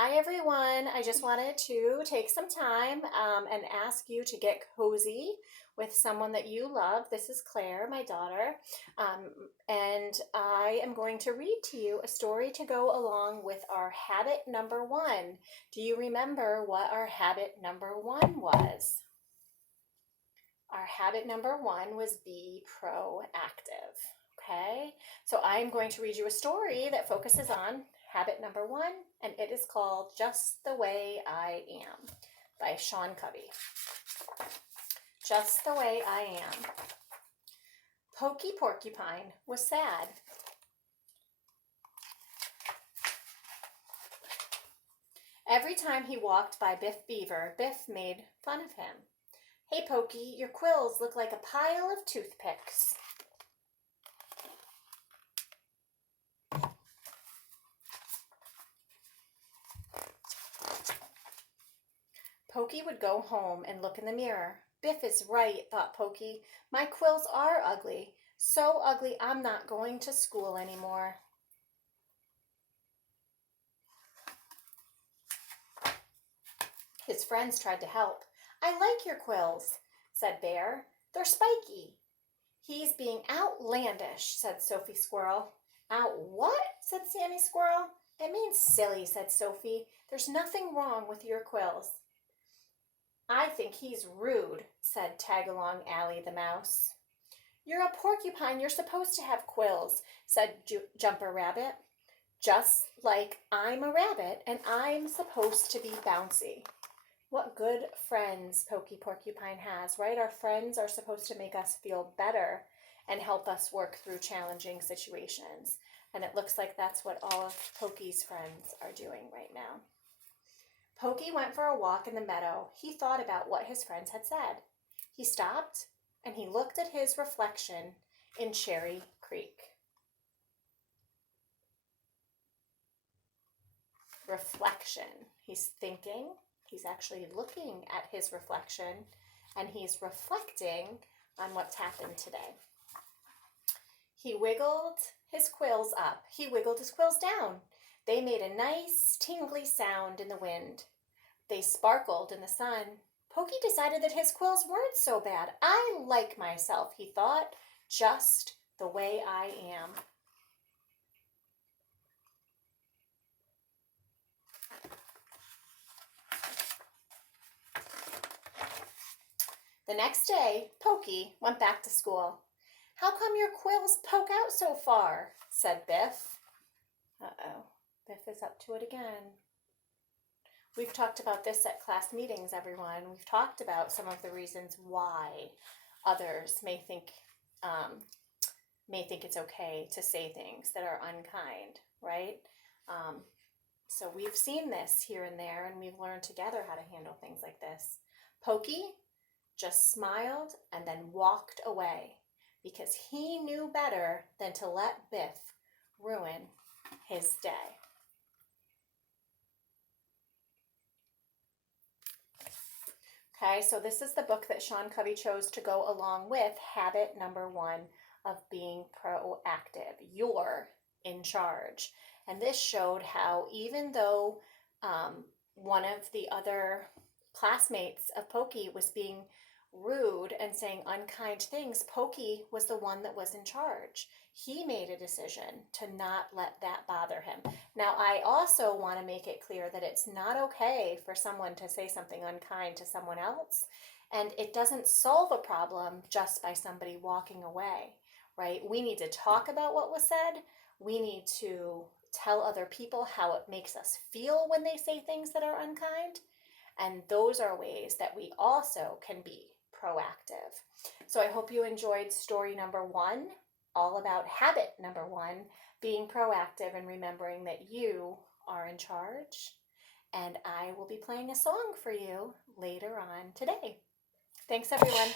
Hi, everyone. I just wanted to take some time and ask you to get cozy with someone that you love. This is Claire, my daughter, um, and I am going to read to you a story to go along with our habit number one. Do you remember what our habit number one was? Our habit number one was be proactive. Okay, so I'm going to read you a story that focuses on habit number one, and it is called Just the Way I Am by Sean Covey. Just the Way I Am. Pokey Porcupine was sad. Every time he walked by Biff Beaver, Biff made fun of him. Hey, Pokey, your quills look like a pile of toothpicks. Pokey would go home and look in the mirror. Biff is right, thought Pokey. My quills are ugly. So ugly I'm not going to school anymore. His friends tried to help. I like your quills, said Bear. They're spiky. He's being outlandish, said Sophie Squirrel. Out what? Said Sammy Squirrel. It means silly, said Sophie. There's nothing wrong with your quills. I think he's rude, said Tagalong Allie the mouse. You're a porcupine. You're supposed to have quills, said Jumper Rabbit. Just like I'm a rabbit and I'm supposed to be bouncy. What good friends Pokey Porcupine has, right? Our friends are supposed to make us feel better and help us work through challenging situations. And it looks like that's what all of Pokey's friends are doing right now. Pokey went for a walk in the meadow. He thought about what his friends had said. He stopped and he looked at his reflection in Cherry Creek. Reflection. He's thinking, he's actually looking at his reflection, and he's reflecting on what's happened today. He wiggled his quills up. He wiggled his quills down. They made a nice tingly sound in the wind. They sparkled in the sun. Pokey decided that his quills weren't so bad. I like myself, he thought, just the way I am. The next day, Pokey went back to school. How come your quills poke out so far? Said Biff. Uh-oh, Biff is up to it again. We've talked about this at class meetings, everyone. We've talked about some of the reasons why others may think it's okay to say things that are unkind, right? So we've seen this here and there, and we've learned together how to handle things like this. Pokey just smiled and then walked away because he knew better than to let Biff ruin his day. Okay, so this is the book that Sean Covey chose to go along with habit number one of being proactive. You're in charge. And this showed how even though one of the other classmates of Pokey was being rude and saying unkind things, Pokey was the one that was in charge. He made a decision to not let that bother him. Now, I also want to make it clear that it's not okay for someone to say something unkind to someone else, and it doesn't solve a problem just by somebody walking away, right? We need to talk about what was said. We need to tell other people how it makes us feel when they say things that are unkind. And those are ways that we also can be proactive. So I hope you enjoyed story number one, all about habit number one, being proactive and remembering that you are in charge. And I will be playing a song for you later on today. Thanks, everyone.